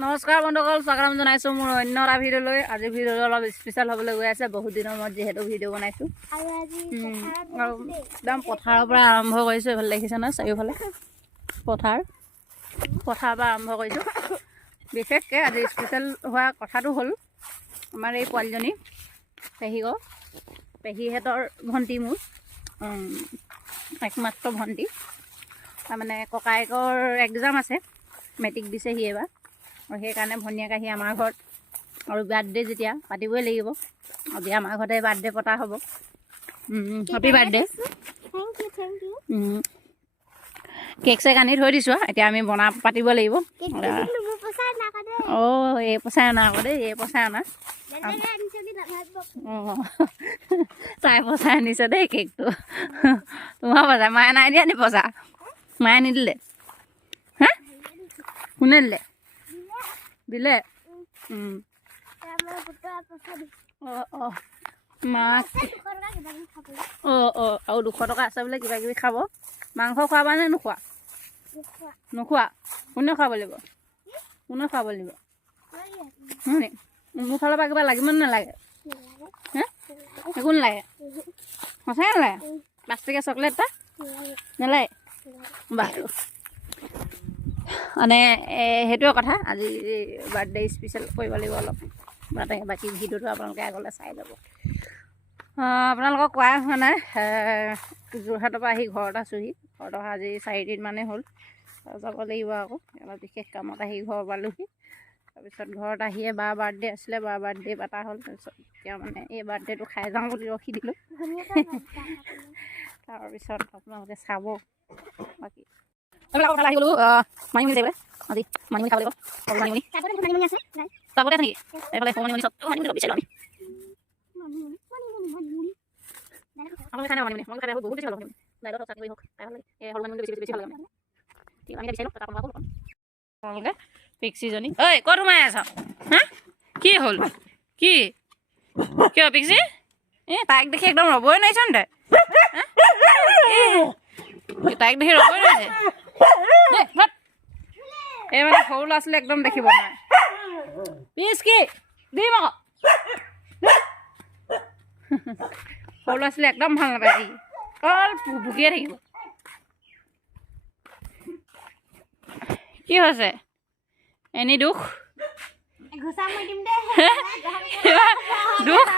নমস্কাৰ বন্ধুসকল, স্বাগতম জনাইছোঁ মোৰ অন্য এটা ভিডিঅ'লৈ। আজি ভিডিঅ'টো অলপ স্পেচিয়েল হ'বলৈ গৈ আছে। বহুত দিনৰ মূৰত যিহেতু ভিডিঅ' বনাইছোঁ আৰু একদম পথাৰৰ পৰা আৰম্ভ কৰিছোঁ। এইফালে দেখিছে নহয়, চাৰিওফালে পথাৰৰ পৰা আৰম্ভ কৰিছোঁ। বিশেষকৈ আজি স্পেচিয়েল হোৱা কথাটো হ'ল আমাৰ এই পোৱালীজনী পেহীহঁতৰ ভণ্টি, মোৰ একমাত্ৰ ভণ্টি। তাৰমানে ককায়েকৰ এক্সাম আছে, মেট্ৰিক দিছে সি এইবাৰ, আৰু সেইকাৰণে ভনীয়েক আহি আমাৰ ঘৰত, আৰু বাৰ্থডে যেতিয়া পাতিবই লাগিব। আজি আমাৰ ঘৰতে বাৰ্থডে পতা হ'ব। Happy birthday. কেক চেক আনি থৈ দিছোঁ। এতিয়া আমি পাতিব লাগিব। অঁ, এই পচাই অনা আকৌ দেই, এই পচাই অনা। অঁ, তাই পচাই আনিছে দেই কেকটো। তোমাৰ পচা মায়ে নাই দিয়া নি পচা? মায়ে নিদিলে? হা, কোনে দিলে? দিলে? অঁ, মাক আৰু 200 টকা আছে বোলে, কিবা কিবি খাব। মাংস খোৱাবা নে নোখোৱা? নোখোৱা? কোনে খুৱাব লাগিব? কোনে খুৱাব লাগিব? মোৰ ফালৰ পৰা কিবা লাগিব নে নালাগে? হা, একো নালাগে? সঁচাই নালাগে? 5 টকীয়া চকলেট এটা নালাগে? বাৰু, মানে সেইটোৱে কথা। আজি বাৰ্থডে স্পেচিয়েল কৰিব লাগিব অলপ। বাকী ভিডিঅ'টো আপোনালোকে আগলৈ চাই যাব। আপোনালোকক কোৱাই হোৱা নাই, যোৰহাটৰ পৰা আহি ঘৰত আছোঁহি। ঘৰত অহা আজি 4 দিন মানেই হ'ল। যাব লাগিব আকৌ, অলপ বিশেষ কামত আহি ঘৰ পালোহি। তাৰপিছত ঘৰত আহিয়ে বাৰ বাৰ্থডে আছিলে, বাৰ বাৰ্থডে পতা হ'ল। তাৰপিছত এতিয়া মানে এই বাৰ্থডেটো খাই যাওঁ বুলি ৰখি দিলোঁ। তাৰপিছত আপোনালোকে চাব। বাকী এইবিলাক কথা আহি গ'লোঁ। মানিমুনি যাবলৈ আজি মানিমুনি খাব লাগিব। মানিমুনি আছে চাবতে আছে নেকি? এইফালে মানিমুনি চব মানিমুনি বিচাৰিলোঁ আমি। আপোনালোকে খাই নাই মানিমুনি? মই খাই বহুত বেছি ভাল পাওঁ। দাইলত চাটনি কৰি হওক খাই ভাল লাগে। এই সৰু মানিমুনি বেছি ভাল লাগে। ঠিক আমি বিচাৰিলোঁ, তাত আপোনালোকক আপোনালোকে পিক্সিজনী। ঐ, ক'ত সোমাই আছ? হা, কি হ'ল? কি কিয় পিক্সি? তাইক দেখি একদম ৰ'বই নোৱাৰিছ নি তই? তাইক দেখি ৰ'বই নোৱাৰিছে। এই মানে সৰু ল'ৰা ছোৱালী একদম দেখিব নোৱাৰে। পিছ কি দিম আকৌ। সৰু ল'ৰা ছোৱালী একদম ভাল নাপায়, সি অকল ভুকিয়ে থাকিব। কি হৈছে? এনি দুখ দুখ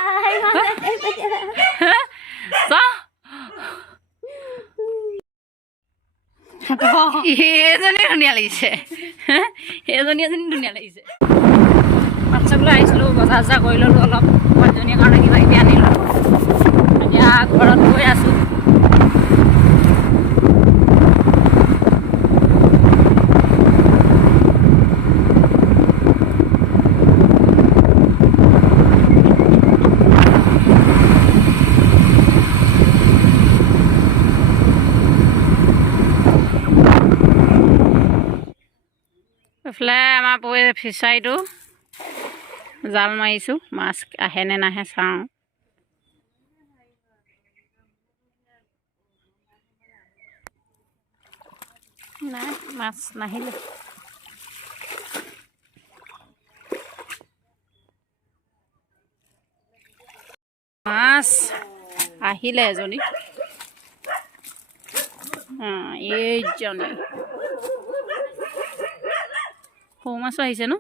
এইজনী ধুনীয়া লাগিছে। এইজনী ধুনীয়া লাগিছে। মাছ চাবলৈ আহিছিলোঁ, বজাৰ চজাৰ কৰি ল'লোঁ অলপ। পোৱালীজনীৰ কাৰণে কিবা কিবি আনিলোঁ। এতিয়া ঘৰত গৈ আছোঁ। এইফালে আমাৰ ফিচাৰীটো জাল মাৰিছোঁ, মাছ আহে নে নাহে চাওঁ। নাই, মাছ নাহিলে। মাছ আহিলে এজনী, এইজনী সৰু মাছো আহিছে ন?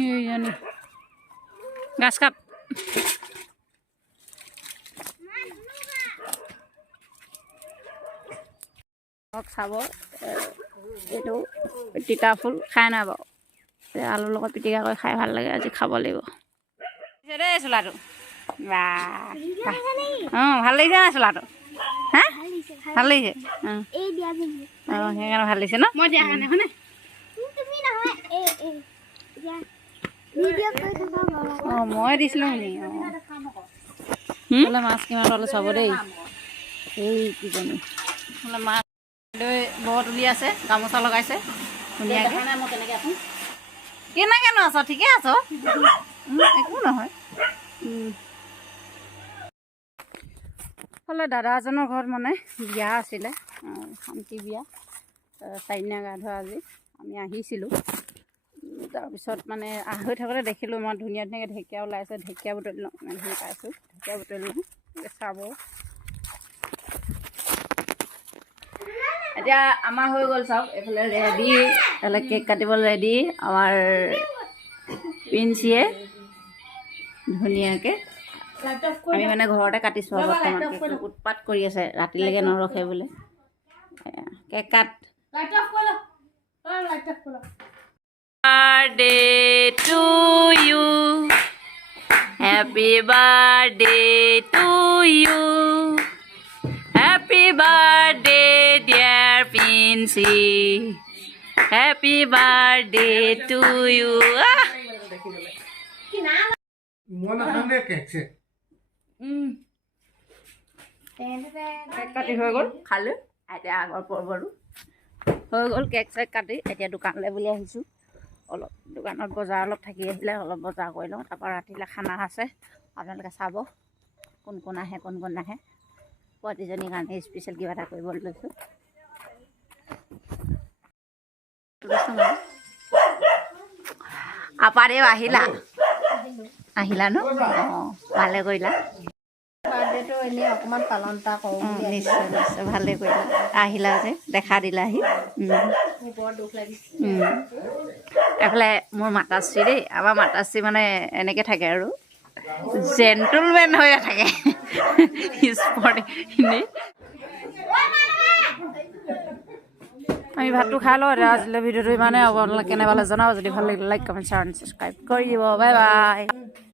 এইজনী গাছ কাপ। চাব, এইটো তিতা ফুল খাই নাই বাৰু? আলুৰ লগত পিটিকা কৰি খাই ভাল লাগে। আজি খাব লাগিব দেই চোলাটো। অঁ, ভাল লাগিছে নাই চোলাটো? হা, ভাল লাগিছে। অঁ, সেইকাৰণে ভাল লাগিছে ন? মই দিয়া কাৰণে হয়নে? অঁ, মই দিছিলোঁ নি? বোলে মাছ কিমান পালোঁ চাব দেই। এই কিজনী বোলে মাছ বৰ তুলি আছে, গামোচা লগাইছে ধুনীয়াকৈ। কেনেকৈনো আছ? ঠিকে আছ? একো নহয়। হ'লে দাদা এজনৰ ঘৰত মানে বিয়া আছিলে, শান্তি বিয়া, 4 দিনীয়া গা ধোৱা। আজি আমি আহিছিলোঁ। তাৰপিছত মানে হৈ থাকোঁতে দেখিলোঁ মই ধুনীয়া ধুনীয়াকৈ ঢেকীয়া ওলাইছে, ঢেকীয়া বুটলি লওঁ, ধুনীয়া পাইছোঁ, ঢেকীয়া বুটলি লওঁ, চাব। এতিয়া আমাৰ হৈ গ'ল চাওক, এইফালে ৰেডি, এইফালে কেক কাটিবলৈ ৰেডি আমাৰ প্ৰিন্সিয়ে ধুনীয়াকৈ। আমি মানে ঘৰতে কাটিছোঁ আৰু বৰ্তমান কেকটো উৎপাত কৰি আছে, ৰাতিলৈকে নৰখে বোলে। Cake cut. Birthday to you, happy birthday to you, happy birthday dear Princey, happy birthday to you. Cake কাটি হৈ গ'ল, খালোঁ। এতিয়া আগৰ পৰ্বটো হৈ গ'ল, কেক চেক কাটি এতিয়া দোকানলৈ বুলি আহিছোঁ। অলপ দোকানত বজাৰ অলপ থাকি আহিলে, অলপ বজাৰ কৰি লওঁ। তাৰপৰা ৰাতিলৈ খানা আছে, আপোনালোকে চাব কোন কোন আহে কোন কোন নাহে। প্ৰতিজনীৰ কাৰণে স্পেচিয়েল কিবা এটা কৰিবলৈ লৈছোঁ। আপাৰেও আহিলা ন? অঁ, ভালে কৰিলা। বাৰ্থডেটো এনেই অকণমান পালন এটা কৰোঁ। নিশ্চয় নিশ্চয়, ভালে কৰিলা, আহিলা যে দেখা দিলাহি। বৰ দুখ লাগিছে। এফালে মোৰ মাতাশ্ৰী দেই, আমাৰ মাতাশ্ৰী মানে এনেকৈ থাকে আৰু জেণ্টলমেন হৈয়ে থাকে। আমি ভাতটো খাই লওঁ। এতিয়া আজিলৈ ভিডিঅ'টো ইমানেই হ'ব। আপোনালোকে কেনে পালে জনাব। যদি ভাল লাগিলে like comment share and subscribe কৰি দিব। Bye bye.